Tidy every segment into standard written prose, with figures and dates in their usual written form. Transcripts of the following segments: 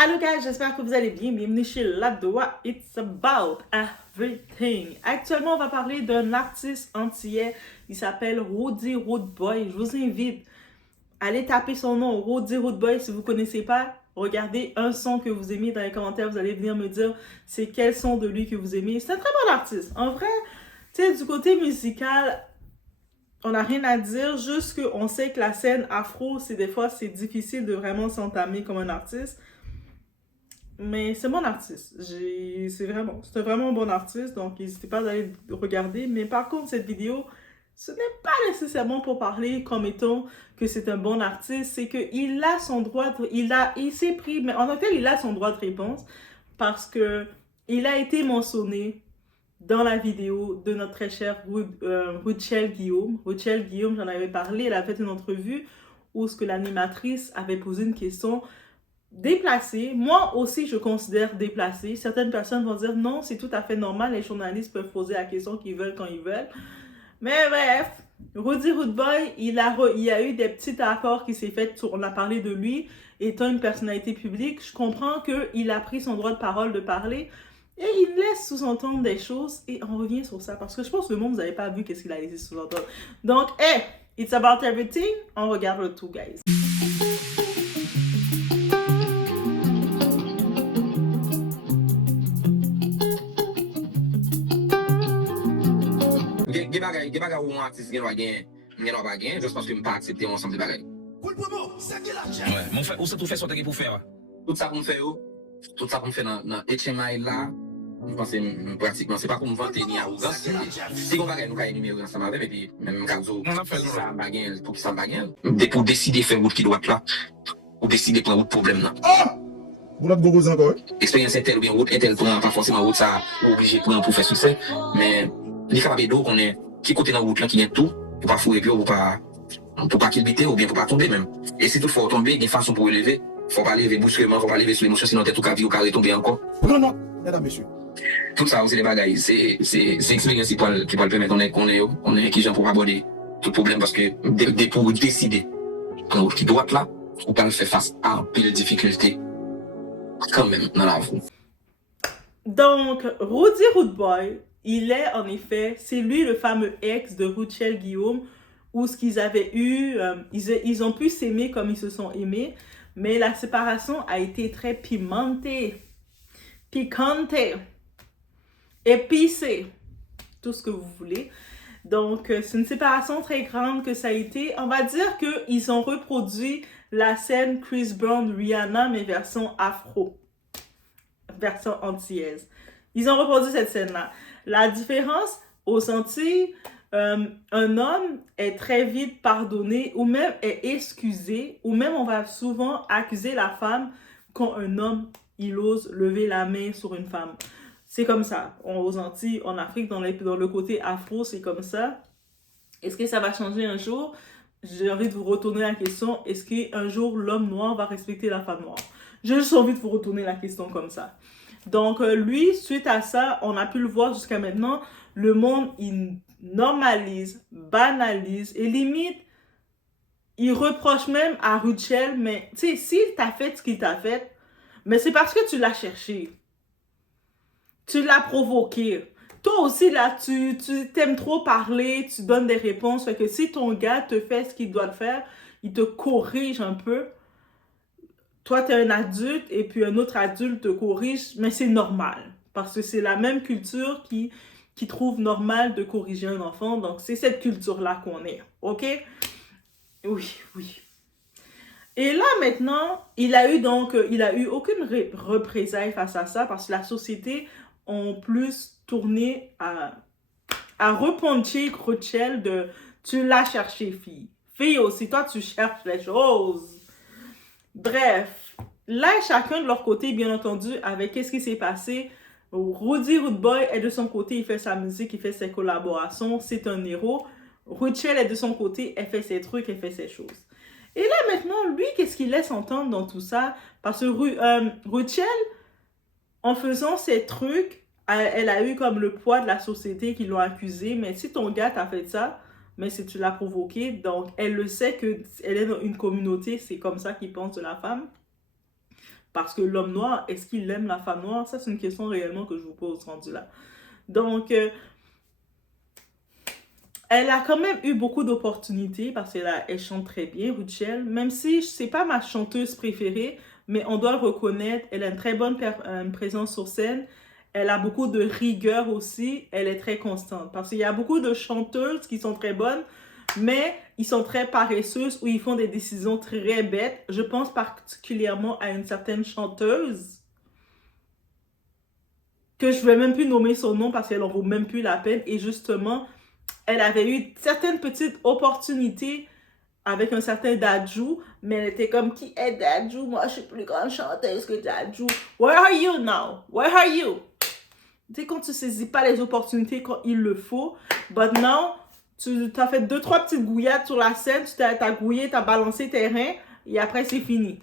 Allô guys, j'espère que vous allez bien. Bienvenue chez Ladoa, It's About Everything. Actuellement, on va parler d'un artiste antillais. Il s'appelle Rudy Rude-Boy. Je vous invite à aller taper son nom, Rudy Rude-Boy. Si vous ne connaissez pas, regardez un son que vous aimez dans les commentaires. Vous allez venir me dire c'est quel son de lui que vous aimez. C'est un très bon artiste. En vrai, tu sais, du côté musical, on n'a rien à dire. Juste qu'on sait que la scène afro, des fois, c'est difficile de vraiment s'entamer comme un artiste. Mais c'est mon artiste. C'est un vraiment bon artiste, donc n'hésitez pas à aller regarder. Mais par contre, cette vidéo, ce n'est pas nécessairement pour parler comme étant que c'est un bon artiste, c'est qu'il a son droit il s'est pris, mais en tant que tel, il a son droit de réponse parce que il a été mentionné dans la vidéo de notre très cher Ruchel Guillaume. Ruchel Guillaume, j'en avais parlé, elle a fait une entrevue où ce que l'animatrice avait posé une question déplacé. Moi aussi, je considère déplacé. Certaines personnes vont dire non, c'est tout à fait normal. Les journalistes peuvent poser la question qu'ils veulent quand ils veulent. Mais bref, Rudy Rude-Boy, il y a eu des petits accords qui s'est fait. On a parlé de lui étant une personnalité publique. Je comprends qu'il a pris son droit de parole de parler. Et il laisse sous-entendre des choses. Et on revient sur ça. Parce que je pense que le monde, vous n'avez pas vu qu'est-ce qu'il a laissé sous-entendre. Donc, hey, it's about everything. On regarde le tout, guys. Gen bagay ou an artist gen wap gen, just paske m pa aksepte ou ansan de bagay. Ouais, mon frère, ou sa tou fè sote gen pou fè wa? Tout sa pou m fè yo, tout sa pou m fè nan HMI la, m panse m pratikman, se pa pou m vante ni a ou gas. Si kon bagay nou ka enime ou ansan avem, epi men m kazo, si sa bagay, pou ki sa bagay, pou deside fè wout ki do at la, ou deside pran wout problem nan. Vous l'avez proposé encore? Expérience intel ou bien wout intel pran, pas forcément wout sa oblige pran pou fè succès, men li kapabè do konen ki kote nan wout lan ki gen tout, pou pa fure pi ou pou pa kilbite ou bien pou pa tombe même. Et si tout faut tomber, il y a une façon pour relever. Faut pas lever brusquement, faut pas lever sur l'émotion, sinon t'es tout cas vie ou carré tomber encore. Non, non, mesdames, messieurs. Tout ça, c'est les bagailles. C'est expérience qui peut permettre on est qui gens pour aborder tout problème parce que pour décider quand qui doit là, ou pas le faire face à un peu de difficultés quand même dans la vie. Donc, Rudy Rude-Boy, il est en effet, c'est lui le fameux ex de Ruchel Guillaume, où ce qu'ils avaient eu, ils ont pu s'aimer comme ils se sont aimés, mais la séparation a été très pimentée, piquante, épicée, tout ce que vous voulez. Donc, c'est une séparation très grande que ça a été. On va dire qu'ils ont reproduit la scène Chris Brown, Rihanna, mais version afro, version antillaise. Ils ont reproduit cette scène-là. La différence, aux Antilles, un homme est très vite pardonné ou même est excusé, ou même on va souvent accuser la femme quand un homme, il ose lever la main sur une femme. C'est comme ça. Aux Antilles, en Afrique, dans le côté afro, c'est comme ça. Est-ce que ça va changer un jour? J'ai envie de vous retourner la question. Est-ce qu'un jour, l'homme noir va respecter la femme noire? J'ai juste envie de vous retourner la question comme ça. Donc, lui, suite à ça, on a pu le voir jusqu'à maintenant, le monde, il normalise, banalise et limite, il reproche même à Ruchel, mais tu sais, s'il t'a fait ce qu'il t'a fait, mais c'est parce que tu l'as cherché. Tu l'as provoqué. Toi aussi, là, tu t'aimes trop parler, tu donnes des réponses, fait que si ton gars te fait ce qu'il doit te faire, il te corrige un peu. Toi, tu es un adulte et puis un autre adulte te corrige, mais c'est normal. Parce que c'est la même culture qui trouve normal de corriger un enfant. Donc, c'est cette culture-là qu'on est. OK? Oui, oui. Et là, maintenant, il a eu aucune représailles face à ça parce que la société a plus tourné à repuncher Ruchel de « tu l'as cherché, fille ». Fille aussi, toi, tu cherches les choses. Bref, là, chacun de leur côté, bien entendu, avec qu'est-ce qui s'est passé. Rudy Rude-Boy est de son côté, il fait sa musique, il fait ses collaborations, c'est un héros. Ruchel est de son côté, elle fait ses trucs, elle fait ses choses. Et là, maintenant, lui, qu'est-ce qu'il laisse entendre dans tout ça? Parce que Ruchel, en faisant ses trucs, elle a eu comme le poids de la société qui l'ont accusé. Mais si ton gars t'a fait ça, mais si tu l'as provoqué, donc elle le sait qu'elle est dans une communauté, c'est comme ça qu'ils pensent de la femme. Parce que l'homme noir, est-ce qu'il aime la femme noire? Ça, c'est une question réellement que je vous pose rendu là. Donc, elle a quand même eu beaucoup d'opportunités parce qu'elle chante très bien, Ruchel. Même si c'est pas ma chanteuse préférée, mais on doit le reconnaître, elle a une très bonne présence sur scène. Elle a beaucoup de rigueur aussi. Elle est très constante. Parce qu'il y a beaucoup de chanteuses qui sont très bonnes, mais ils sont très paresseuses ou ils font des décisions très bêtes. Je pense particulièrement à une certaine chanteuse que je ne vais même plus nommer son nom parce qu'elle n'en vaut même plus la peine. Et justement, elle avait eu certaines petites opportunités avec un certain Dadju, mais elle était comme, qui est Dadju? Moi, je suis plus grande chanteuse que Dadju. Where are you now? Where are you? Tu sais, quand tu saisis pas les opportunités quand il le faut, but now, tu as fait 2-3 petites gouillades sur la scène, tu t'as gouillé, t'as balancé tes reins, et après, c'est fini.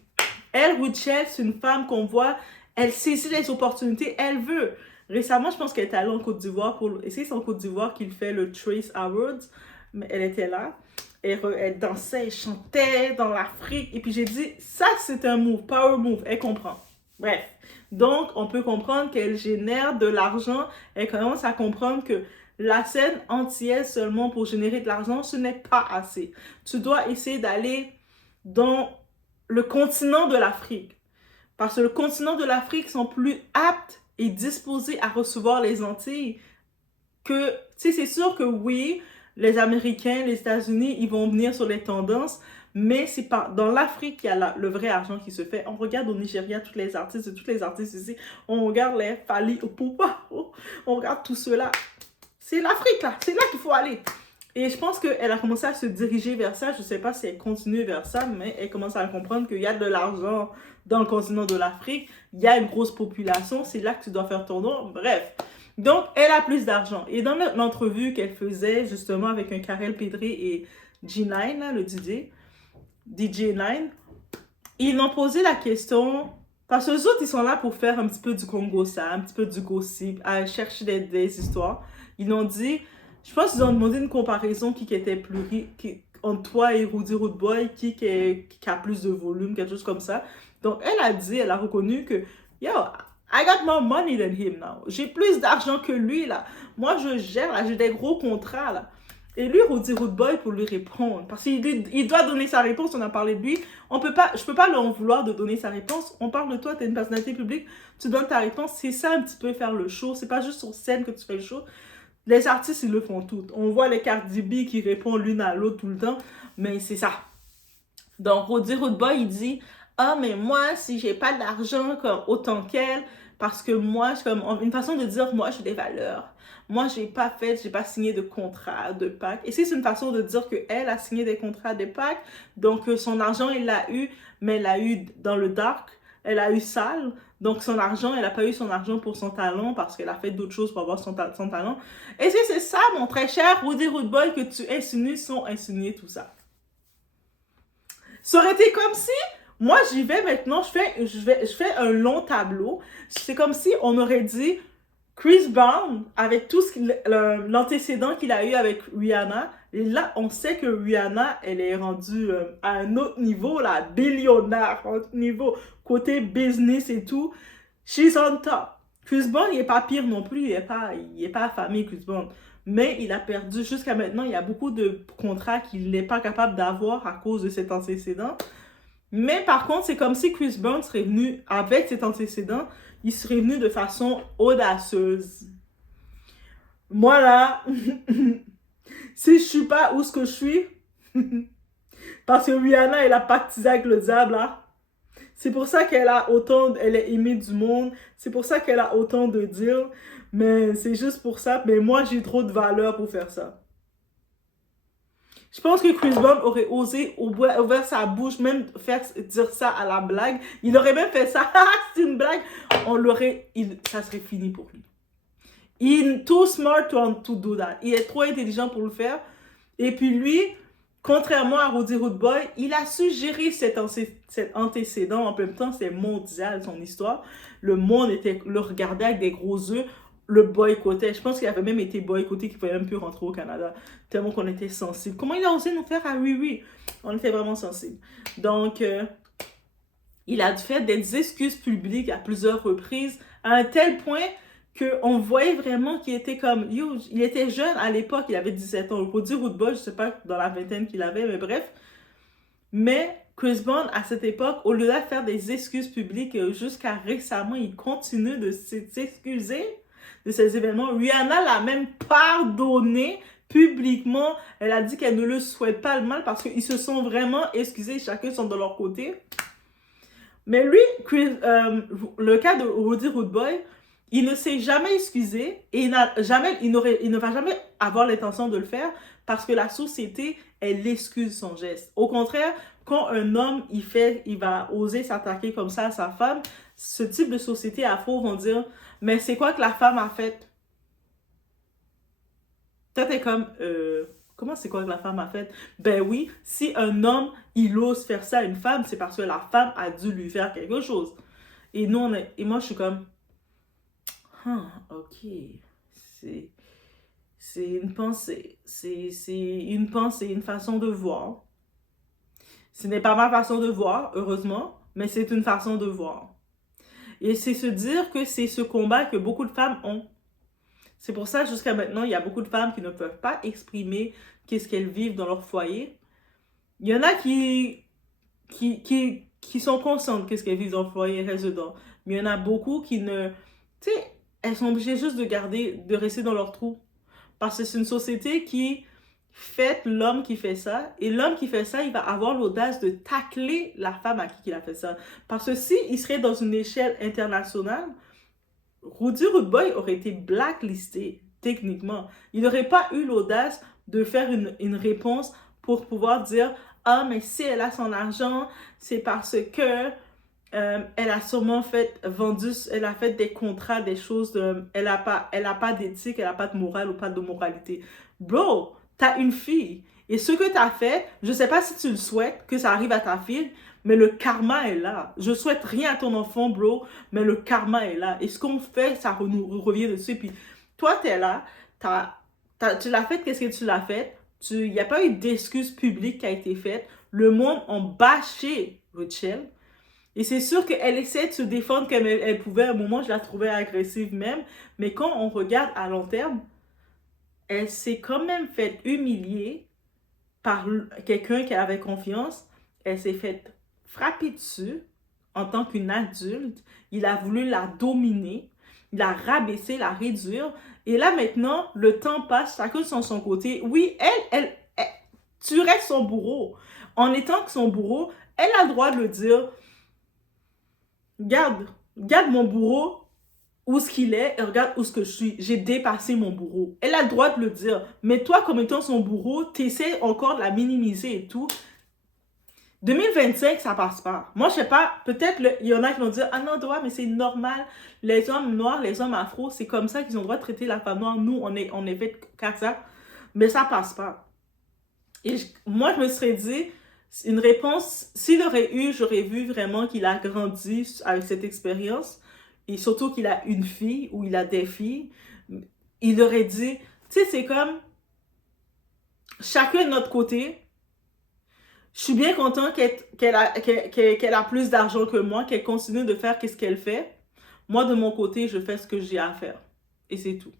Elle, Ruchel, c'est une femme qu'on voit, elle saisit les opportunités, elle veut. Récemment, je pense qu'elle était allée en Côte d'Ivoire et c'est en Côte d'Ivoire qu'il fait le Trace Awards, mais elle était là. Elle dansait, elle chantait dans l'Afrique. Et puis j'ai dit, ça c'est un move, power move, elle comprend. Bref, donc on peut comprendre qu'elle génère de l'argent. Elle commence à comprendre que la scène entière seulement pour générer de l'argent, ce n'est pas assez. Tu dois essayer d'aller dans le continent de l'Afrique. Parce que le continent de l'Afrique sont plus aptes et disposés à recevoir les Antilles que, tu sais, c'est sûr que oui, les Américains, les États-Unis, ils vont venir sur les tendances, mais c'est pas dans l'Afrique qu'il y a le vrai argent qui se fait. On regarde au Nigeria tous les artistes ici, on regarde les Fally Ipupa, on regarde tout cela. C'est l'Afrique là, c'est là qu'il faut aller. Et je pense qu'elle a commencé à se diriger vers ça. Je ne sais pas si elle continue vers ça, mais elle commence à comprendre qu'il y a de l'argent dans le continent de l'Afrique. Il y a une grosse population. C'est là que tu dois faire ton nom. Bref. Donc, elle a plus d'argent. Et dans l'entrevue qu'elle faisait, justement, avec un Karel Pédré et G9, là, le DJ9, ils l'ont posé la question... Parce que les autres, ils sont là pour faire un petit peu du Congo, ça, un petit peu du gossip, à chercher des histoires. Ils l'ont dit... Je pense qu'ils ont demandé une comparaison qui était plus riche, entre toi et Rudy Rude Boy, qui a plus de volume, quelque chose comme ça. Donc, elle a reconnu que, yo, I got more money than him now. J'ai plus d'argent que lui, là. Moi, je gère, là, j'ai des gros contrats, là. Et lui, Rudy Rude Boy, pour lui répondre, parce qu'il doit donner sa réponse, on a parlé de lui. Je peux pas leur vouloir de donner sa réponse. On parle de toi, t'es une personnalité publique, tu donnes ta réponse. C'est ça un petit peu faire le show. C'est pas juste sur scène que tu fais le show. Les artistes, ils le font toutes. On voit les Cardi B qui répondent l'une à l'autre tout le temps, mais c'est ça. Donc, Rudy Rude Boy, il dit « Ah, mais moi, si j'ai pas d'argent comme autant qu'elle, parce que moi, c'est comme une façon de dire « Moi, j'ai des valeurs. Moi, j'ai pas signé de contrat de PAC. » Et c'est une façon de dire qu'elle a signé des contrats de PAC, donc son argent, elle l'a eu, mais elle l'a eu dans le dark. Elle a eu sale, donc son argent, elle n'a pas eu son argent pour son talent parce qu'elle a fait d'autres choses pour avoir son talent. Et c'est ça, mon très cher Rudy Rude Boy, que tu insinues sans insinuer tout ça. Ça aurait été comme si, moi j'y vais maintenant, je fais un long tableau. C'est comme si on aurait dit Chris Brown, avec tout l'antécédent qu'il a eu avec Rihanna, et là, on sait que Rihanna, elle est rendue à un autre niveau, là, billionnaire, niveau côté business et tout. She's on top. Chris Brown, il n'est pas pire non plus, il est pas affamé, Chris Brown. Mais il a perdu, jusqu'à maintenant, il y a beaucoup de contrats qu'il n'est pas capable d'avoir à cause de cet antécédent. Mais par contre, c'est comme si Chris Brown serait venu, avec cet antécédent, il serait venu de façon audacieuse. Moi, là, si je suis pas où ce que je suis, parce que Rihanna, elle a pactisé avec le diable, là. C'est pour ça qu'elle est aimée du monde. C'est pour ça qu'elle a autant de deals. Mais c'est juste pour ça. Mais moi, j'ai trop de valeur pour faire ça. Je pense que Chris Brown aurait osé ouvrir sa bouche, même dire ça à la blague. Il aurait même fait ça. C'est une blague. Ça serait fini pour lui. Il est too smart to do that. Il est trop intelligent pour le faire. Et puis lui, contrairement à Rudy Rude Boy, il a su gérer cet antécédent. En même temps, c'est mondial, son histoire. Le monde le regardait avec des gros yeux. Le boycottait. Je pense qu'il avait même été boycotté, qu'il ne pouvait même plus rentrer au Canada. Tellement qu'on était sensible. Comment il a osé nous faire à oui? On était vraiment sensible. Donc, il a fait des excuses publiques à plusieurs reprises, à un tel point qu'on voyait vraiment qu'il était comme, yo, il était jeune à l'époque, il avait 17 ans. Pour dire Rude Boy, je sais pas dans la vingtaine qu'il avait, mais bref. Mais Chris Brown, à cette époque, au lieu de faire des excuses publiques, jusqu'à récemment, il continue de s'excuser de ces événements. Rihanna l'a même pardonné publiquement. Elle a dit qu'elle ne le souhaite pas le mal parce qu'ils se sont vraiment excusés, chacun sont de leur côté. Mais lui, le cas de Rudy Rude Boy, il ne s'est jamais excusé et il ne va jamais avoir l'intention de le faire parce que la société, elle excuse son geste. Au contraire, quand un homme, il va oser s'attaquer comme ça à sa femme, ce type de société afro vont dire, mais c'est quoi que la femme a fait? Toi, t'es comme, comment c'est quoi que la femme a fait? Ben oui, si un homme, il ose faire ça à une femme, c'est parce que la femme a dû lui faire quelque chose. Et nous, et moi, je suis comme, ok, c'est une pensée, c'est une pensée, une façon de voir. Ce n'est pas ma façon de voir, heureusement, mais c'est une façon de voir. Et c'est se dire que c'est ce combat que beaucoup de femmes ont. C'est pour ça, jusqu'à maintenant, il y a beaucoup de femmes qui ne peuvent pas exprimer qu'est-ce qu'elles vivent dans leur foyer. Il y en a qui sont conscientes qu'est-ce qu'elles vivent dans le foyer, elles restent dedans. Mais il y en a beaucoup qui ne... Tu sais, elles sont obligées juste de rester dans leur trou. Parce que c'est une société qui fait l'homme qui fait ça. Et l'homme qui fait ça, il va avoir l'audace de tacler la femme à qui il a fait ça. Parce que s'il serait dans une échelle internationale, Rudy Rude Boy aurait été blacklisté, techniquement. Il n'aurait pas eu l'audace de faire une réponse pour pouvoir dire « Ah, mais si elle a son argent, c'est parce que elle a sûrement elle a fait des contrats, des choses, elle a pas d'éthique, elle a pas de morale ou pas de moralité. » Bro, t'as une fille. Et ce que t'as fait, je sais pas si tu le souhaites, que ça arrive à ta fille, mais le karma est là. Je souhaite rien à ton enfant, bro, mais le karma est là. Et ce qu'on fait, ça nous revient dessus. Puis toi, t'es là, tu l'as fait, qu'est-ce que tu l'as fait? Il n'y a pas eu d'excuse publique qui a été faite. Le monde a bâché Rachel. Et c'est sûr qu'elle essaie de se défendre comme elle pouvait. À un moment, je la trouvais agressive même. Mais quand on regarde à long terme, elle s'est quand même fait humilier par quelqu'un qui avait confiance. Elle s'est fait frapper dessus en tant qu'une adulte. Il a voulu la dominer. Il a rabaissé, la réduire. Et là, maintenant, le temps passe, chacun sur son côté. Oui, elle tuerait son bourreau. En étant que son bourreau, elle a le droit de le dire. Regarde mon bourreau, où ce qu'il est, et regarde où ce que je suis. J'ai dépassé mon bourreau. Elle a le droit de le dire. Mais toi, comme étant son bourreau, tu essaies encore de la minimiser et tout. 2025, ça passe pas. Moi, je sais pas, peut-être il y en a qui vont dire « Ah non, mais c'est normal. Les hommes noirs, les hommes afro, c'est comme ça qu'ils ont le droit de traiter la femme noire. Nous, on est fait qu'à ça. » Mais ça passe pas. Et moi, je me serais dit, une réponse, j'aurais vu vraiment qu'il a grandi avec cette expérience, et surtout qu'il a une fille, ou il a des filles, il aurait dit, tu sais, c'est comme, chacun de notre côté, je suis bien content qu'elle a plus d'argent que moi, qu'elle continue de faire ce qu'elle fait. Moi, de mon côté, je fais ce que j'ai à faire. Et c'est tout.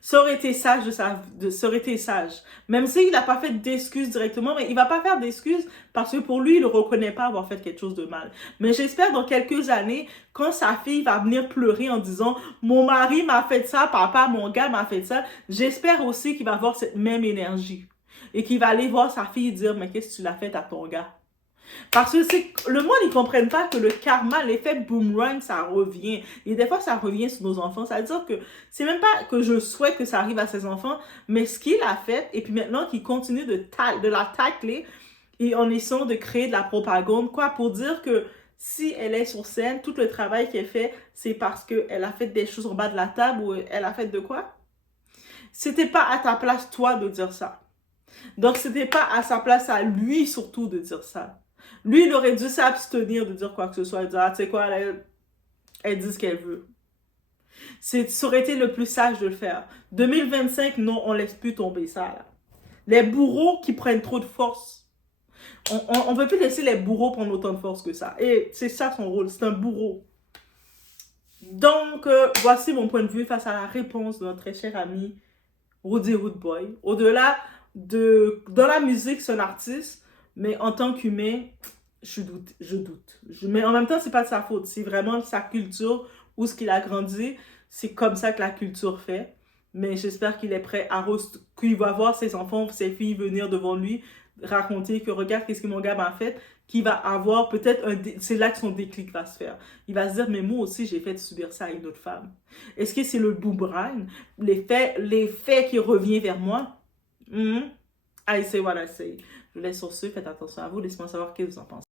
Ça aurait été sage ça aurait été sage. Même s'il n'a pas fait d'excuses directement, mais il va pas faire d'excuses parce que pour lui, il ne reconnaît pas avoir fait quelque chose de mal. Mais j'espère dans quelques années, quand sa fille va venir pleurer en disant « Mon mari m'a fait ça, papa, mon gars m'a fait ça », j'espère aussi qu'il va avoir cette même énergie. Et qu'il va aller voir sa fille et dire « Mais qu'est-ce que tu l'as fait à ton gars ?» Parce que le monde, ils ne comprennent pas que le karma, l'effet boomerang, ça revient. Et des fois, ça revient sur nos enfants. Ça veut dire que c'est même pas que je souhaite que ça arrive à ses enfants, mais ce qu'il a fait, et puis maintenant qu'il continue de la tacler, et en essayant de créer de la propagande, quoi, pour dire que si elle est sur scène, tout le travail qu'elle fait, c'est parce qu'elle a fait des choses en bas de la table ou elle a fait de quoi? C'était pas à ta place, toi, de dire ça. Donc, c'était pas à sa place, à lui, surtout, de dire ça. Lui, il aurait dû s'abstenir de dire quoi que ce soit. Il dire, ah, tu sais quoi, elle dit ce qu'elle veut. Ça aurait été le plus sage de le faire. 2025, non, on laisse plus tomber ça, là. Les bourreaux qui prennent trop de force. On peut plus laisser les bourreaux prendre autant de force que ça. Et c'est ça son rôle, c'est un bourreau. Donc, voici mon point de vue face à la réponse de notre très cher ami Rudy Rude Boy. Au-delà de... Dans la musique, c'est un artiste, mais en tant qu'humain, je doute. Mais en même temps, c'est pas de sa faute. C'est vraiment sa culture ou ce qu'il a grandi. C'est comme ça que la culture fait. Mais j'espère qu'il est prêt à qu'il va voir ses enfants, ses filles venir devant lui, raconter que regarde qu'est-ce que mon gars m'a fait, qu'il va avoir peut-être c'est là que son déclic va se faire. Il va se dire, mais moi aussi, j'ai fait subir ça à une autre femme. Est-ce que c'est le boomerang, l'effet qui revient vers moi? I say what I say. Je vous laisse sur ce, faites attention à vous, laissez-moi savoir ce que vous en pensez.